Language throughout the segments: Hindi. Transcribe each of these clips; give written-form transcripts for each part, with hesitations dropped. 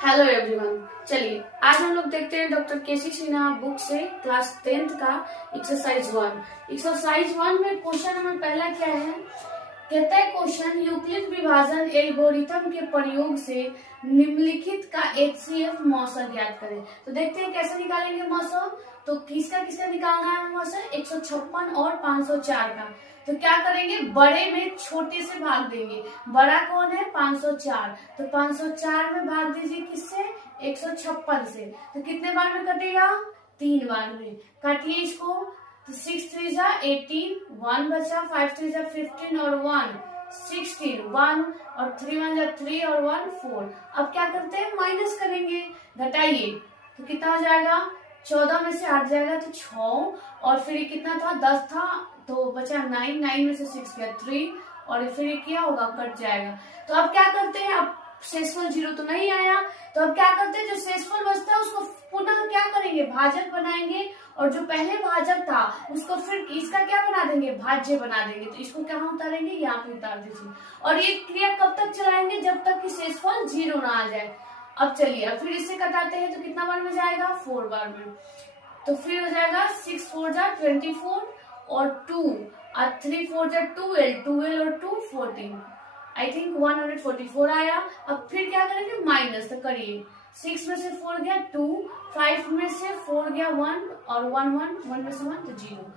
Hello everyone. चलिए आज हम लोग देखते हैं डॉक्टर केसी सिन्हा बुक से क्लास 10th का एक्सरसाइज 1 में क्वेश्चन नंबर पहला क्या है। कहता है क्वेश्चन यूक्लिड विभाजन एल्गोरिथम के प्रयोग से निम्नलिखित का HCF मौसम ज्ञात करें। तो देखते हैं कैसे निकालेंगे मौसम। तो किसका किसका निकालना है मौसम, 156 और 504 का। तो क्या करेंगे, बड़े में छोटे से भाग देंगे। बड़ा कौन है, 504। तो 504 में भाग दीजिए किससे, 156 से। तो कितने बार में कटेगा, 3 बार में। काटिए इसको। तो 6 3 जा 18, 1 बचा, 5 3 जा 15 और 1 16, 1 और 3 1 जा 3 और 1 4। अब क्या करते हैं, माइनस करेंगे, घटाइए। तो कितना हो जाएगा, 14 में से 8 जाएगा तो 6, और फिर ये कितना था, 10 था तो बचा 9, 9 में से 6 गया 3, और फिर ये क्या होगा, कट जाएगा। तो अब क्या करते हैं, अब शेषफल 0 तो नहीं आया, तो अब क्या करते हैं, जो शेषफल बचता है उसको पुनः क्या करेंगे, भाजक बनाएंगे, और जो पहले भाजक था उसको फिर इसका क्या बना देंगे, भाज्य बना देंगे। तो इसको क्या उतारेंगे, यहाँ पे उतार दीजिए। और ये क्रिया कब तक चलाएंगे, जब तक कि शेषफल 0 ना आ जाए। अब चलिए, अब फिर इससे कटाते हैं तो कितना बार में जाएगा, 4 बार में। तो फिर हो जाएगा 6 4 जा 24 और 2 और 3 4 जा 12, 12 और 2 14, आई थिंक 144 आया। अब फिर क्या करेंगे, माइनस। तो करिए, 6 में से 4 गया 2, 5 में से 4 गया 1 और 1 में से 1 तो 0।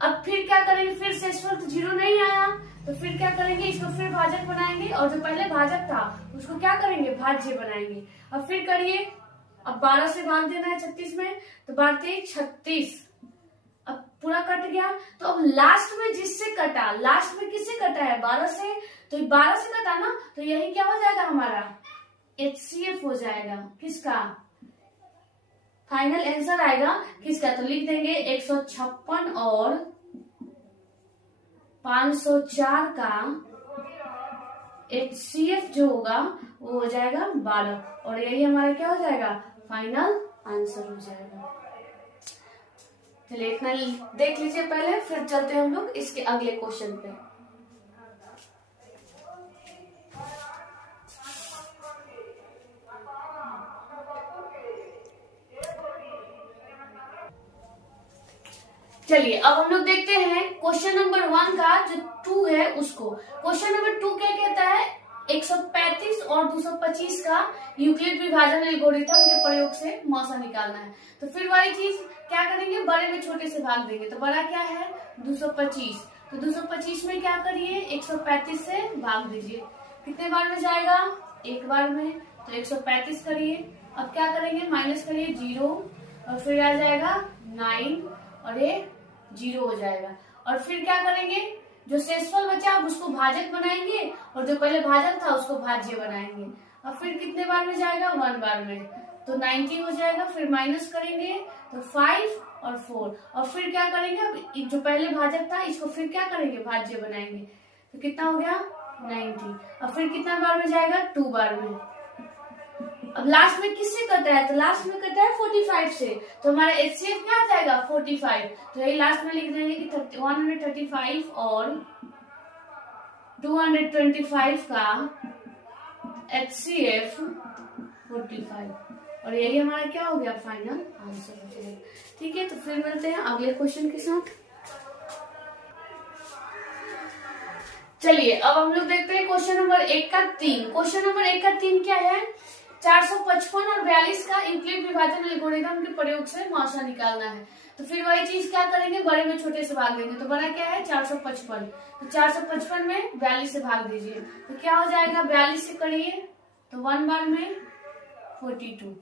अब फिर क्या करेंगे, फिर शेषफल तो 0 नहीं आया, तो फिर क्या करेंगे, इसको फिर भाजक बनाएंगे, और जो पहले भाजक था उसको क्या करेंगे, भाज्य बनाएंगे। अब फिर करिए, अब 12 से भाग देना है 36 में, तो बढ़ते 36। अब पूरा कट गया। तो अब लास्ट में जिससे कटा, लास्ट में किससे कटा है, 12 से, तो 12 से कटा ना, तो यही क्या हो जाएगा, हमारा HCF हो जाएगा। किसका फाइनल आंसर आएगा, किसका। तो लिख देंगे 156 और 504 का HCF जो होगा वो हो जाएगा 12, और यही हमारा क्या हो जाएगा, फाइनल आंसर हो जाएगा। चलिए इतना देख लीजिए पहले, फिर चलते हैं हम लोग इसके अगले क्वेश्चन पे। चलिए अब हम लोग देखते हैं क्वेश्चन नंबर 1 का जो 2 है उसको। क्वेश्चन नंबर 2 क्या कहता है, 135 और 225 का यूक्लिड विभाजन एल्गोरिथम के प्रयोग से मौसा निकालना है। तो फिर वही चीज क्या करेंगे, बड़े में छोटे से भाग देंगे। तो बड़ा क्या है, 225। तो 225 में क्या करिए, 135 से भाग दीजिए। कितने बार में जाएगा, 1 बार में। तो 135 करिए। अब क्या करेंगे, माइनस करिए 0, और फिर आ जाएगा 9, और ये 0 हो जाएगा। और फिर क्या करेंगे, जो शेषफल बचा उसको भाजक बनाएंगे, और जो पहले भाजक था उसको भाज्य बनाएंगे। और फिर कितने बार में जाएगा, 1 बार में। तो 90 हो जाएगा। फिर माइनस करेंगे तो 5 और 4, और फिर क्या करेंगे, अब जो पहले भाजक था इसको फिर क्या करेंगे, भाज्य बनाएंगे। तो कितना हो गया, 90। और फिर कितना बार में जाएगा, 2 बार में। अब लास्ट में किससे कटा है, तो लास्ट में कटा है 45 से। तो हमारा HCF क्या आ जाएगा, 45। तो यही लास्ट में लिख देंगे कि 135 और 225 का HCF 45, और यही हमारा क्या हो गया, फाइनल आंसर हो जाएगा। ठीक है, तो फिर मिलते हैं अगले क्वेश्चन के साथ। चलिए अब हम लोग देखते हैं क्वेश्चन नंबर 1 का 3। क्वेश्चन नंबर 1 का 3 क्या है, 455 और 42 का यूक्लिड विभाजन एल्गोरिथम के प्रयोग से मौसा निकालना है। तो फिर वही चीज क्या करेंगे, बड़े में छोटे से भाग देंगे। तो बड़ा क्या है, 455। तो 455 में 42 से भाग दीजिए। तो क्या हो जाएगा, 42 से करिए तो 1 बार में 42,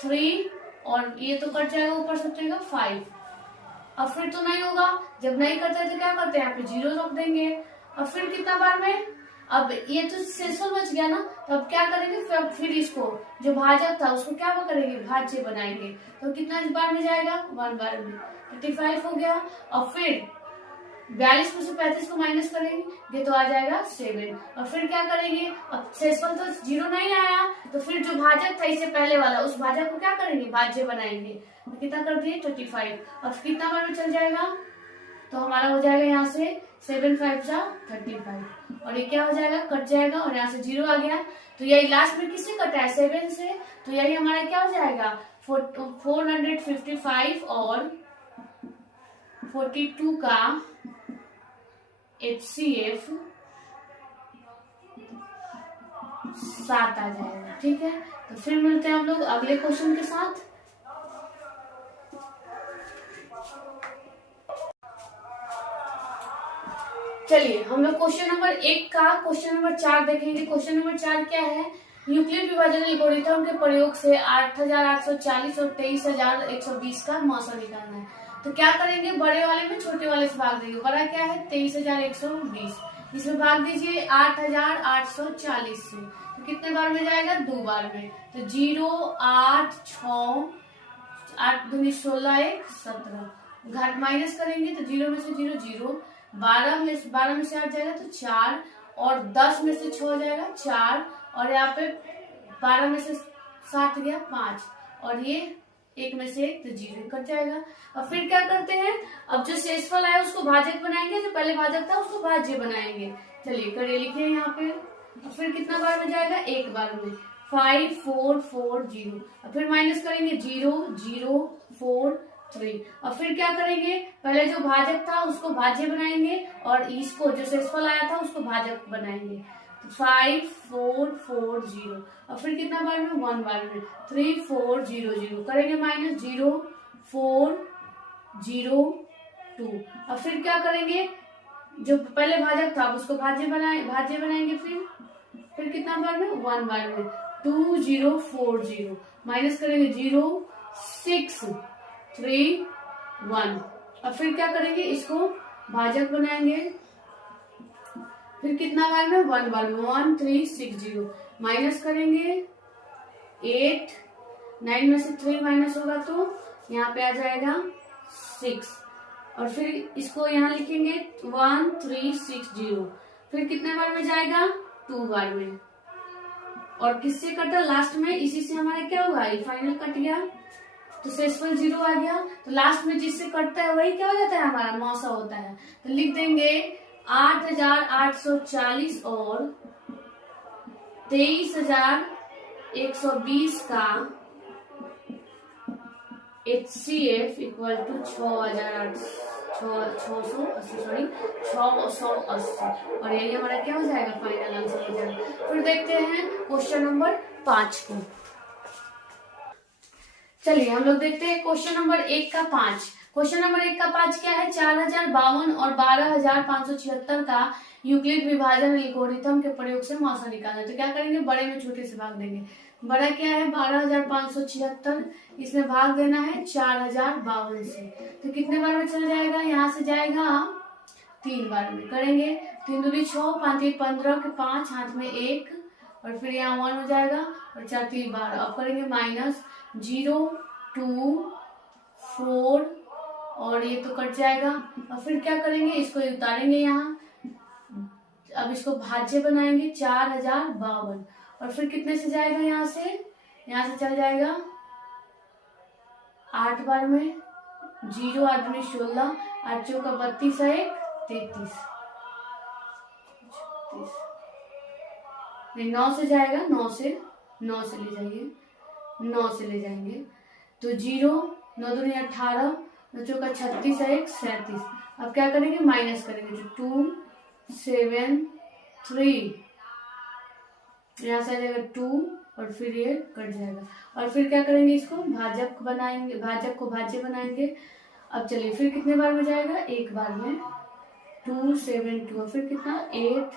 3, और ये तो कट जाएगा, ऊपर से जाएगा 5। अब फिर तो नहीं होगा, जब नहीं करते तो क्या करते हैं, यहाँ पे 0 रख देंगे। अब फिर कितना बार में, अब ये तो शेषफल बच गया ना, तो अब क्या करेंगे, फिर इसको जो भाजक था उसको क्या करेंगे, भाज्य बनाएंगे। तो कितना बार में जाएगा, 1 बार में। 35 हो गया। और फिर 42 में से 35 को माइनस करेंगे तो आ जाएगा 7। और फिर क्या करेंगे, अब शेषफल तो 0 नहीं आया, तो फिर जो भाजक था इससे पहले वाला, उस भाजक को क्या करेंगे, भाज्य बनाएंगे। तो कितना कर दिए, 35। अब कितना बार में चल जाएगा, तो हमारा हो जाएगा यहाँ से 7 5 जा 35 और ये क्या हो जाएगा, कट जाएगा और यहाँ से 0 आ गया। तो यही लास्ट में किससे कटा है, 7 से, तो यही हमारा क्या हो जाएगा 455 और 42 का HCF 7 आ जाएगा। ठीक है, तो फिर मिलते हैं हम लोग अगले क्वेश्चन के साथ। चलिए हम लोग क्वेश्चन नंबर 1 का क्वेश्चन नंबर 4 देखेंगे। क्वेश्चन नंबर 4 क्या है, यूक्लिड विभाजन एल्गोरिथम के प्रयोग से 8840 और 23120 का मौसा निकालना है। तो क्या करेंगे, बड़े वाले में छोटे वाले से भाग देंगे। बड़ा क्या है 23120, इसमें भाग दीजिए 8840 से, तो कितने बार में जाएगा, 2 बार में। तो 0 8 6 8 दूनी 16 1 17, घाट माइनस करेंगे तो 0 में से 0 0, 12 में से 8 जाएगा तो 4 और 10 में से 6 जाएगा 4 और यहाँ पे 12 में से 7 गया 5 और ये 1 में से 1 तो 0 कट जाएगा। अब फिर क्या करते हैं, अब जो शेषफल आया उसको भाजक बनाएंगे, जो पहले भाजक था उसको भाज्य बनाएंगे। चलिए करिए, लिखिए यहाँ पे। अब फिर कितना बार में जाएगा, 1 बार में, 5 4 4 0। अब फिर माइनस करेंगे 0 0 4 3। अब फिर क्या करेंगे, पहले जो भाजक था उसको भाज्य बनाएंगे और इसको जो शेषफल आया था उसको भाजक बनाएंगे। 5 4 4 0। अब फिर कितना बार में, 1 बार में, 3 4 0 0 करेंगे, माइनस 0 4 0 2। अब फिर क्या करेंगे, जो पहले भाजक था उसको भाज्य बनाएंगे। फिर कितना बार में, 1 बार में, 2 0 4 0 माइनस करेंगे 0 6 3 1। अब फिर क्या करेंगे, इसको भाजक बनाएंगे। फिर कितना बार में, 1 बार में, 1 3 6 0 माइनस करेंगे 8, 9 में से 3 माइनस होगा तो यहाँ पे आ जाएगा 6 और फिर इसको यहाँ लिखेंगे 1 3 6 0। फिर कितने बार में जाएगा, 2 बार में। और किससे कटा, लास्ट में इसी से हमारा क्या होगा, ये फाइनल कट गया तो शेषफल 0 आ गया। तो लास्ट में जिससे कटता है वही क्या हो जाता है, हमारा मौसा होता है। तो लिख देंगे 8840 और 23120 का HCF इक्वल टू 680 और यही हमारा क्या हो जाएगा, फाइनल आंसर हो जाएगा। फिर देखते हैं क्वेश्चन नंबर 5 को। चलिए हम लोग देखते हैं क्वेश्चन नंबर 1 का 5। क्वेश्चन नंबर 1 का 5 क्या है, 4052 और 12576 का यूक्लिड विभाजन एल्गोरिथम के प्रयोग से मौसा निकालना है। तो क्या करेंगे, बड़े में छोटे से भाग देंगे। बड़ा क्या है 12576, इसमें भाग देना है 4052 से, तो कितने बार में चल जाएगा, यहाँ से जाएगा 3 बार में। करेंगे 3 दूनी 6 5 3 15 के 5 हाथ में 1 और फिर यहाँ 1 हो जाएगा और 4 3 12। अब करेंगे माइनस 0 2 4 और ये तो कट जाएगा। और फिर क्या करेंगे, इसको उतारेंगे यहाँ। अब इसको भाज्य बनाएंगे 4052 और फिर कितने से जाएगा, यहाँ से चल जाएगा 8 बार में, 0 8 में 16 8 चौका 32 1 33 नहीं 9 से जाएगा, 9 से ले जाइए, 9 से ले जाएंगे तो 0 9 दूनी 18 9 चौका 36 1 37। अब क्या करेंगे, माइनस करेंगे तो 2 7 3 यहाँ से आ जाएगा 2 और फिर ये कट जाएगा। और फिर क्या करेंगे, इसको भाजक बनाएंगे, भाजक को भाज्य बनाएंगे। अब चलिए फिर कितने बार में जाएगा, 1 बार में, 2 7 2 फिर कितना 8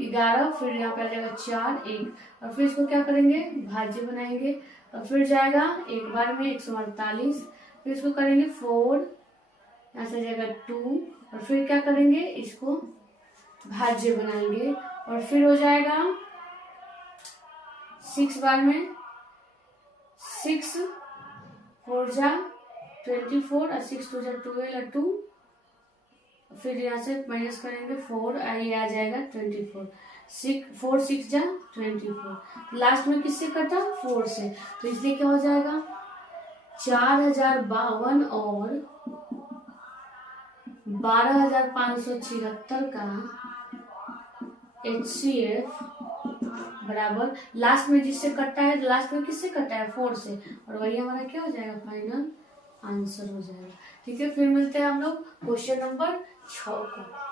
11 फिर यहाँ पे आ जाएगा 4 1 और फिर इसको क्या करेंगे, भाज्य बनाएंगे। और फिर जाएगा 1 बार में 148, फिर इसको करेंगे 4 यहाँ से जाएगा 2 और फिर क्या करेंगे, इसको भाज्य बनाएंगे। और फिर हो जाएगा 6 बार में, 6 4 जा 24 और 6 2 जा 12 और 2 फिर यहाँ से माइनस करेंगे 4 ये आ जाएगा 24 4 6 जा 24। लास्ट में किससे कटा, 4 से, तो इसलिए क्या हो जाएगा 4052 और 12,576 का HCF बराबर लास्ट में जिससे कटा है, लास्ट में किससे कटा है 4 से, और वही हमारा क्या हो जाएगा फाइनल आंसर हो जाएगा। ठीक है, फिर मिलते हैं हम लोग क्वेश्चन नंबर 6 को।